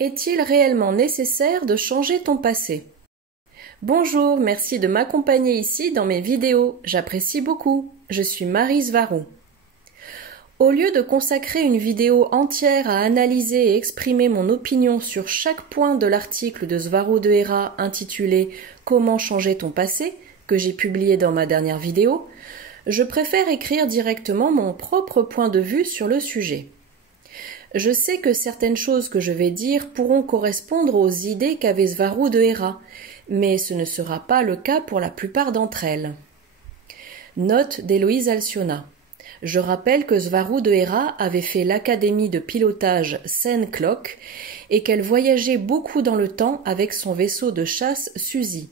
Est-il réellement nécessaire de changer ton passé? Bonjour, merci de m'accompagner ici dans mes vidéos, j'apprécie beaucoup. Je suis Maryse Varou. Au lieu de consacrer une vidéo entière à analyser et exprimer mon opinion sur chaque point de l'article de Svaru de Hera intitulé « Comment changer ton passé ?» que j'ai publié dans ma dernière vidéo, je préfère écrire directement mon propre point de vue sur le sujet. Je sais que certaines choses que je vais dire pourront correspondre aux idées qu'avait Svaru de Hera, mais ce ne sera pas le cas pour la plupart d'entre elles. Note d'Héloïse Alcyona. Je rappelle que Svaru de Hera avait fait l'académie de pilotage Sencloak et qu'elle voyageait beaucoup dans le temps avec son vaisseau de chasse Suzy.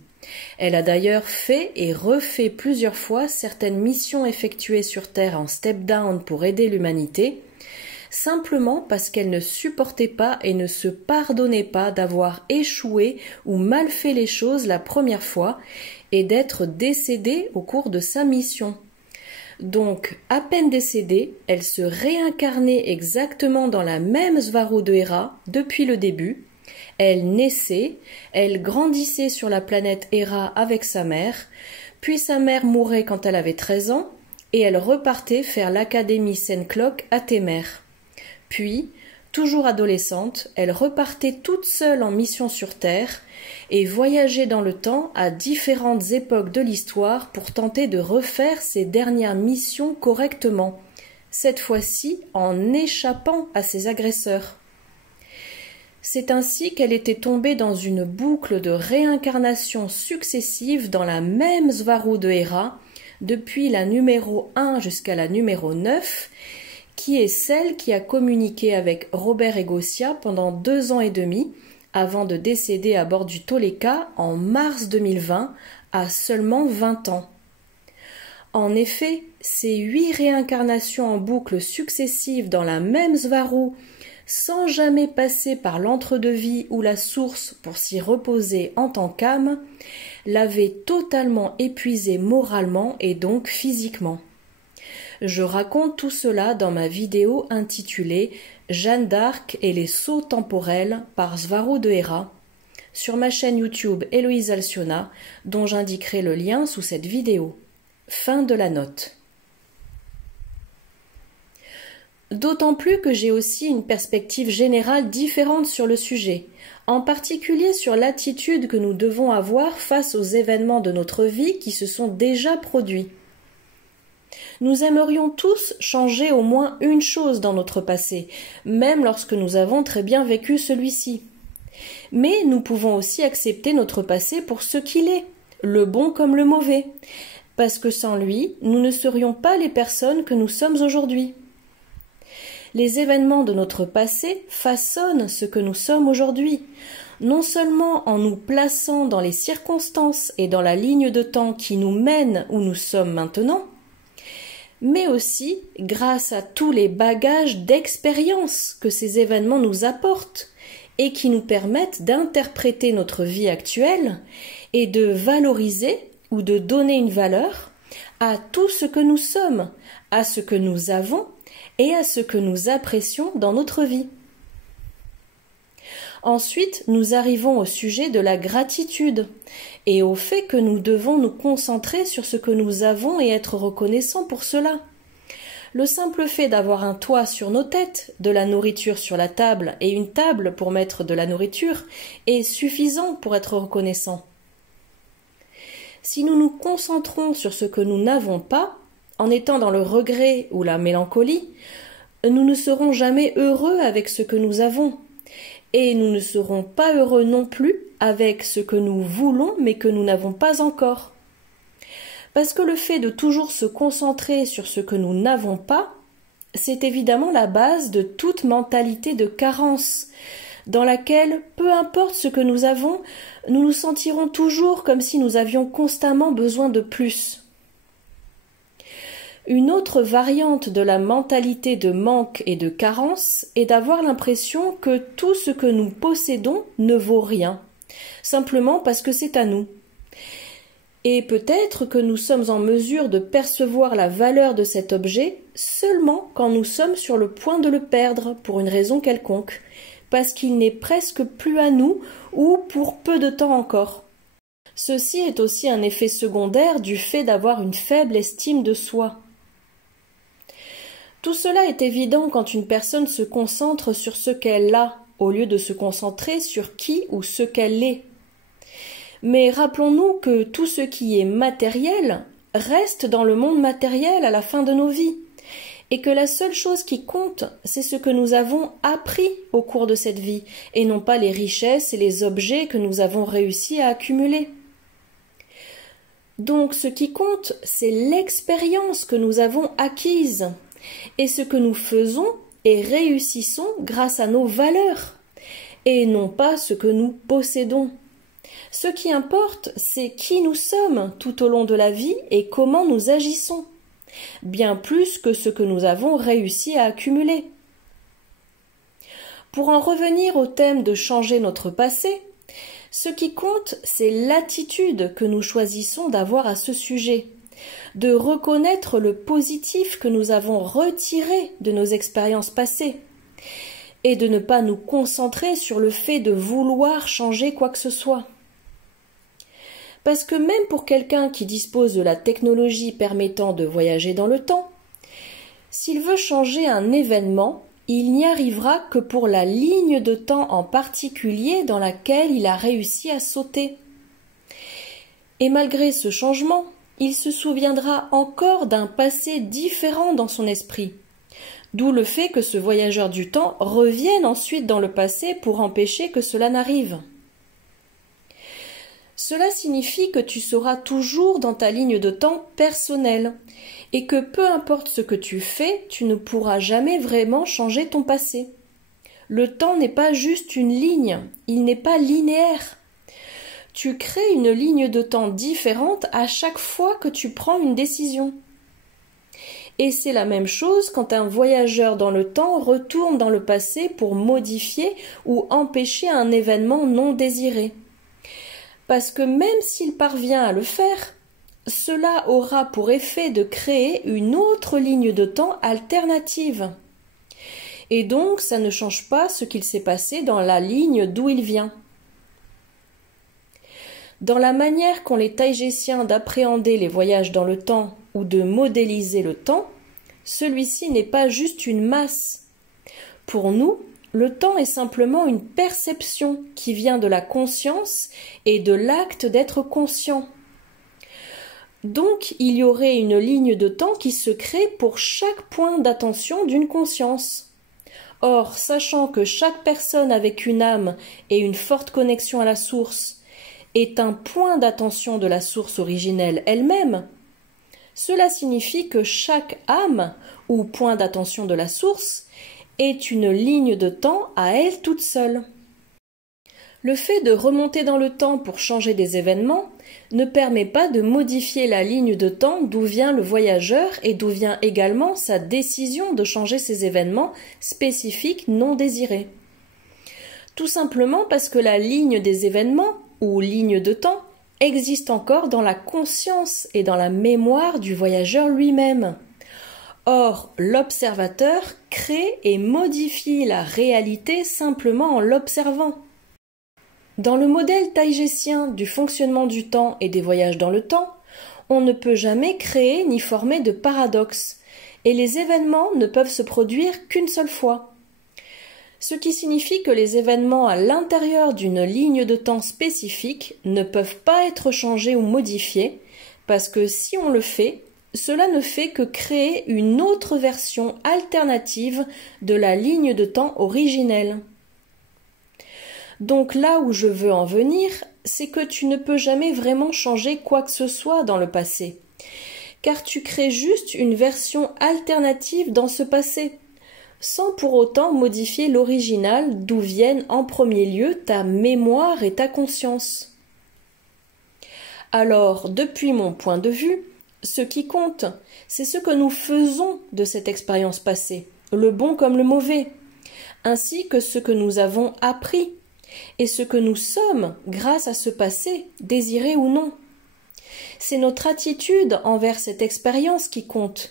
Elle a d'ailleurs fait et refait plusieurs fois certaines missions effectuées sur Terre en step-down pour aider l'humanité, simplement parce qu'elle ne supportait pas et ne se pardonnait pas d'avoir échoué ou mal fait les choses la première fois et d'être décédée au cours de sa mission. Donc, à peine décédée, elle se réincarnait exactement dans la même Svaru de Hera depuis le début. Elle naissait, elle grandissait sur la planète Hera avec sa mère, puis sa mère mourait quand elle avait 13 ans, et elle repartait faire l'académie Sencloak à Témer. Puis, toujours adolescente, elle repartait toute seule en mission sur Terre et voyageait dans le temps à différentes époques de l'histoire pour tenter de refaire ses dernières missions correctement, cette fois-ci en échappant à ses agresseurs. C'est ainsi qu'elle était tombée dans une boucle de réincarnation successive dans la même Svaru de Hera, depuis la numéro 1 jusqu'à la numéro 9, qui est celle qui a communiqué avec Robert Egossia pendant 2 ans et demi, avant de décéder à bord du Toleka en mars 2020, à seulement 20 ans. En effet, ces 8 réincarnations en boucle successives dans la même Svaru, sans jamais passer par l'entre-deux-vie ou la source pour s'y reposer en tant qu'âme, l'avaient totalement épuisée moralement et donc physiquement. Je raconte tout cela dans ma vidéo intitulée « Jeanne d'Arc et les sauts temporels » par Svaru de Hera, sur ma chaîne YouTube Héloïse Alcyona, dont j'indiquerai le lien sous cette vidéo. Fin de la note. D'autant plus que j'ai aussi une perspective générale différente sur le sujet, en particulier sur l'attitude que nous devons avoir face aux événements de notre vie qui se sont déjà produits. Nous aimerions tous changer au moins une chose dans notre passé, même lorsque nous avons très bien vécu celui-ci. Mais nous pouvons aussi accepter notre passé pour ce qu'il est, le bon comme le mauvais, parce que sans lui, nous ne serions pas les personnes que nous sommes aujourd'hui. Les événements de notre passé façonnent ce que nous sommes aujourd'hui, non seulement en nous plaçant dans les circonstances et dans la ligne de temps qui nous mène où nous sommes maintenant, mais aussi grâce à tous les bagages d'expérience que ces événements nous apportent et qui nous permettent d'interpréter notre vie actuelle et de valoriser ou de donner une valeur à tout ce que nous sommes, à ce que nous avons et à ce que nous apprécions dans notre vie. Ensuite, nous arrivons au sujet de la gratitude et au fait que nous devons nous concentrer sur ce que nous avons et être reconnaissants pour cela. Le simple fait d'avoir un toit sur nos têtes, de la nourriture sur la table et une table pour mettre de la nourriture est suffisant pour être reconnaissant. Si nous nous concentrons sur ce que nous n'avons pas, en étant dans le regret ou la mélancolie, nous ne serons jamais heureux avec ce que nous avons. Et nous ne serons pas heureux non plus avec ce que nous voulons mais que nous n'avons pas encore. Parce que le fait de toujours se concentrer sur ce que nous n'avons pas, c'est évidemment la base de toute mentalité de carence, dans laquelle, peu importe ce que nous avons, nous nous sentirons toujours comme si nous avions constamment besoin de plus. Une autre variante de la mentalité de manque et de carence est d'avoir l'impression que tout ce que nous possédons ne vaut rien, simplement parce que c'est à nous. Et peut-être que nous sommes en mesure de percevoir la valeur de cet objet seulement quand nous sommes sur le point de le perdre pour une raison quelconque, parce qu'il n'est presque plus à nous ou pour peu de temps encore. Ceci est aussi un effet secondaire du fait d'avoir une faible estime de soi. Tout cela est évident quand une personne se concentre sur ce qu'elle a, au lieu de se concentrer sur qui ou ce qu'elle est. Mais rappelons-nous que tout ce qui est matériel reste dans le monde matériel à la fin de nos vies, et que la seule chose qui compte, c'est ce que nous avons appris au cours de cette vie, et non pas les richesses et les objets que nous avons réussi à accumuler. Donc ce qui compte, c'est l'expérience que nous avons acquise, et ce que nous faisons et réussissons grâce à nos valeurs, et non pas ce que nous possédons. Ce qui importe, c'est qui nous sommes tout au long de la vie et comment nous agissons, bien plus que ce que nous avons réussi à accumuler. Pour en revenir au thème de changer notre passé, ce qui compte, c'est l'attitude que nous choisissons d'avoir à ce sujet, de reconnaître le positif que nous avons retiré de nos expériences passées, et de ne pas nous concentrer sur le fait de vouloir changer quoi que ce soit. Parce que même pour quelqu'un qui dispose de la technologie permettant de voyager dans le temps, s'il veut changer un événement, il n'y arrivera que pour la ligne de temps en particulier dans laquelle il a réussi à sauter. Et malgré ce changement, il se souviendra encore d'un passé différent dans son esprit, d'où le fait que ce voyageur du temps revienne ensuite dans le passé pour empêcher que cela n'arrive. Cela signifie que tu seras toujours dans ta ligne de temps personnelle et que peu importe ce que tu fais, tu ne pourras jamais vraiment changer ton passé. Le temps n'est pas juste une ligne, il n'est pas linéaire. Tu crées une ligne de temps différente à chaque fois que tu prends une décision. Et c'est la même chose quand un voyageur dans le temps retourne dans le passé pour modifier ou empêcher un événement non désiré. Parce que même s'il parvient à le faire, cela aura pour effet de créer une autre ligne de temps alternative. Et donc, ça ne change pas ce qu'il s'est passé dans la ligne d'où il vient. Dans la manière qu'ont les taïgésiens d'appréhender les voyages dans le temps ou de modéliser le temps, celui-ci n'est pas juste une masse. Pour nous, le temps est simplement une perception qui vient de la conscience et de l'acte d'être conscient. Donc, il y aurait une ligne de temps qui se crée pour chaque point d'attention d'une conscience. Or, sachant que chaque personne avec une âme et une forte connexion à la source est un point d'attention de la source originelle elle-même, cela signifie que chaque âme, ou point d'attention de la source, est une ligne de temps à elle toute seule. Le fait de remonter dans le temps pour changer des événements ne permet pas de modifier la ligne de temps d'où vient le voyageur et d'où vient également sa décision de changer ces événements spécifiques non désirés. Tout simplement parce que la ligne des événements, ou ligne de temps, existe encore dans la conscience et dans la mémoire du voyageur lui-même. Or, l'observateur crée et modifie la réalité simplement en l'observant. Dans le modèle taïgésien du fonctionnement du temps et des voyages dans le temps, on ne peut jamais créer ni former de paradoxe, et les événements ne peuvent se produire qu'une seule fois. Ce qui signifie que les événements à l'intérieur d'une ligne de temps spécifique ne peuvent pas être changés ou modifiés, parce que si on le fait, cela ne fait que créer une autre version alternative de la ligne de temps originelle. Donc là où je veux en venir, c'est que tu ne peux jamais vraiment changer quoi que ce soit dans le passé, car tu crées juste une version alternative dans ce passé, sans pour autant modifier l'original d'où viennent en premier lieu ta mémoire et ta conscience. Alors, depuis mon point de vue, ce qui compte, c'est ce que nous faisons de cette expérience passée, le bon comme le mauvais, ainsi que ce que nous avons appris, et ce que nous sommes grâce à ce passé, désiré ou non. C'est notre attitude envers cette expérience qui compte,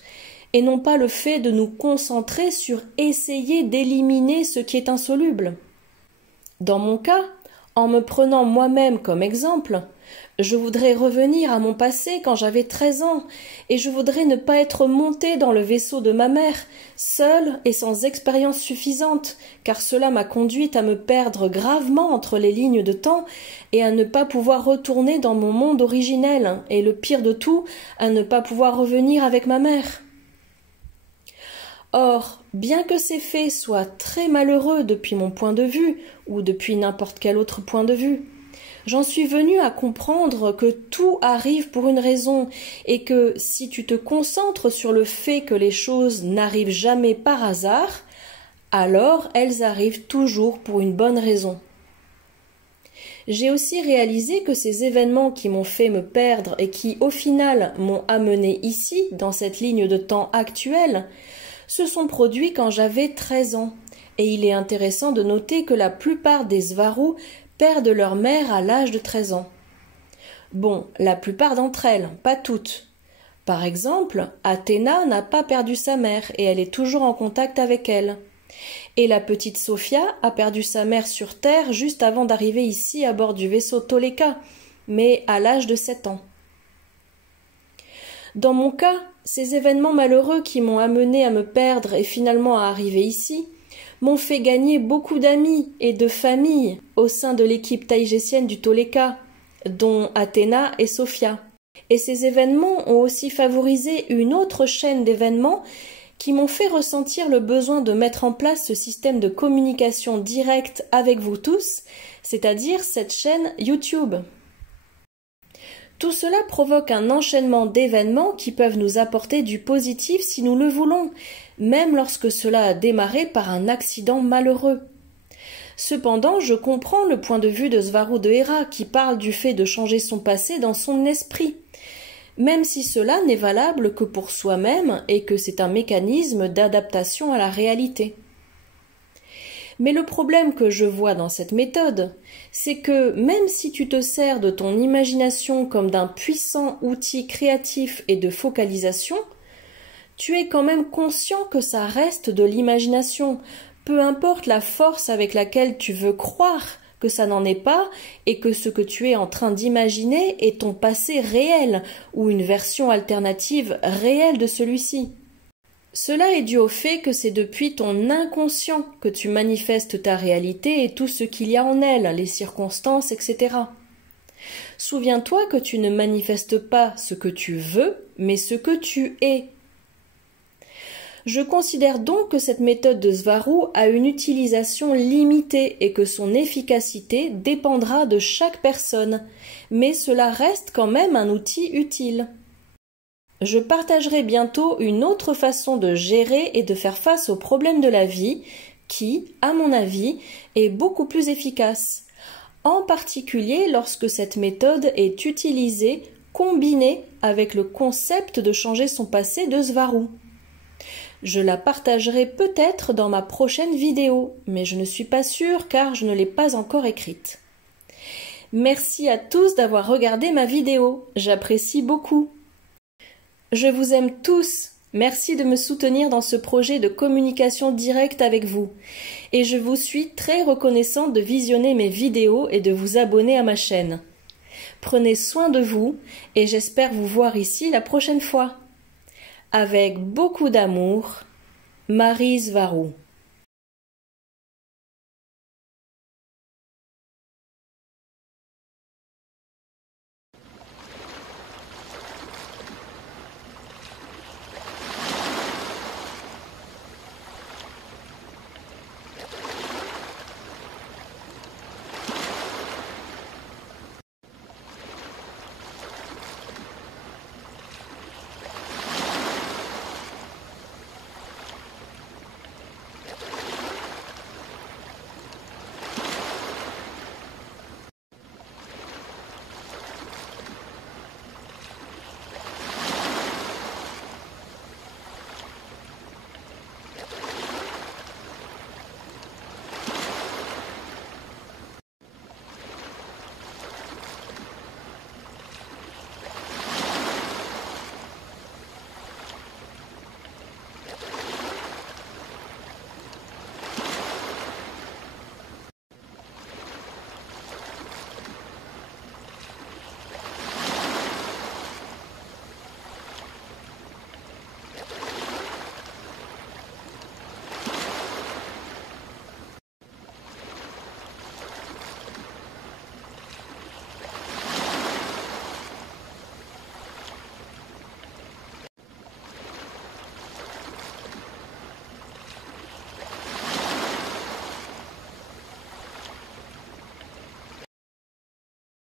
et non pas le fait de nous concentrer sur essayer d'éliminer ce qui est insoluble. Dans mon cas, en me prenant moi-même comme exemple, je voudrais revenir à mon passé quand j'avais 13 ans, et je voudrais ne pas être montée dans le vaisseau de ma mère, seule et sans expérience suffisante, car cela m'a conduite à me perdre gravement entre les lignes de temps et à ne pas pouvoir retourner dans mon monde originel, et le pire de tout, à ne pas pouvoir revenir avec ma mère. Or, bien que ces faits soient très malheureux depuis mon point de vue, ou depuis n'importe quel autre point de vue, j'en suis venue à comprendre que tout arrive pour une raison, et que si tu te concentres sur le fait que les choses n'arrivent jamais par hasard, alors elles arrivent toujours pour une bonne raison. J'ai aussi réalisé que ces événements qui m'ont fait me perdre et qui, au final, m'ont amené ici, dans cette ligne de temps actuelle, se sont produits quand j'avais 13 ans, et il est intéressant de noter que la plupart des Svaru perdent leur mère à l'âge de 13 ans. Bon, la plupart d'entre elles, pas toutes. Par exemple, Athéna n'a pas perdu sa mère et elle est toujours en contact avec elle. Et la petite Sophia a perdu sa mère sur Terre juste avant d'arriver ici à bord du vaisseau Toleka, mais à l'âge de 7 ans. Dans mon cas, ces événements malheureux qui m'ont amené à me perdre et finalement à arriver ici m'ont fait gagner beaucoup d'amis et de familles au sein de l'équipe taïgésienne du Toleka, dont Athéna et Sophia. Et ces événements ont aussi favorisé une autre chaîne d'événements qui m'ont fait ressentir le besoin de mettre en place ce système de communication directe avec vous tous, c'est-à-dire cette chaîne YouTube. Tout cela provoque un enchaînement d'événements qui peuvent nous apporter du positif si nous le voulons, même lorsque cela a démarré par un accident malheureux. Cependant, je comprends le point de vue de Svaru de Hera qui parle du fait de changer son passé dans son esprit, même si cela n'est valable que pour soi-même et que c'est un mécanisme d'adaptation à la réalité. Mais le problème que je vois dans cette méthode, c'est que même si tu te sers de ton imagination comme d'un puissant outil créatif et de focalisation, tu es quand même conscient que ça reste de l'imagination, peu importe la force avec laquelle tu veux croire que ça n'en est pas et que ce que tu es en train d'imaginer est ton passé réel ou une version alternative réelle de celui-ci. Cela est dû au fait que c'est depuis ton inconscient que tu manifestes ta réalité et tout ce qu'il y a en elle, les circonstances, etc. Souviens-toi que tu ne manifestes pas ce que tu veux, mais ce que tu es. Je considère donc que cette méthode de Svaru a une utilisation limitée et que son efficacité dépendra de chaque personne, mais cela reste quand même un outil utile. Je partagerai bientôt une autre façon de gérer et de faire face aux problèmes de la vie qui, à mon avis, est beaucoup plus efficace, en particulier lorsque cette méthode est utilisée combinée avec le concept de changer son passé de Svaru. Je la partagerai peut-être dans ma prochaine vidéo, mais je ne suis pas sûre car je ne l'ai pas encore écrite. Merci à tous d'avoir regardé ma vidéo, j'apprécie beaucoup. Je vous aime tous, merci de me soutenir dans ce projet de communication directe avec vous, et je vous suis très reconnaissante de visionner mes vidéos et de vous abonner à ma chaîne. Prenez soin de vous, et j'espère vous voir ici la prochaine fois. Avec beaucoup d'amour, Maryse Varou.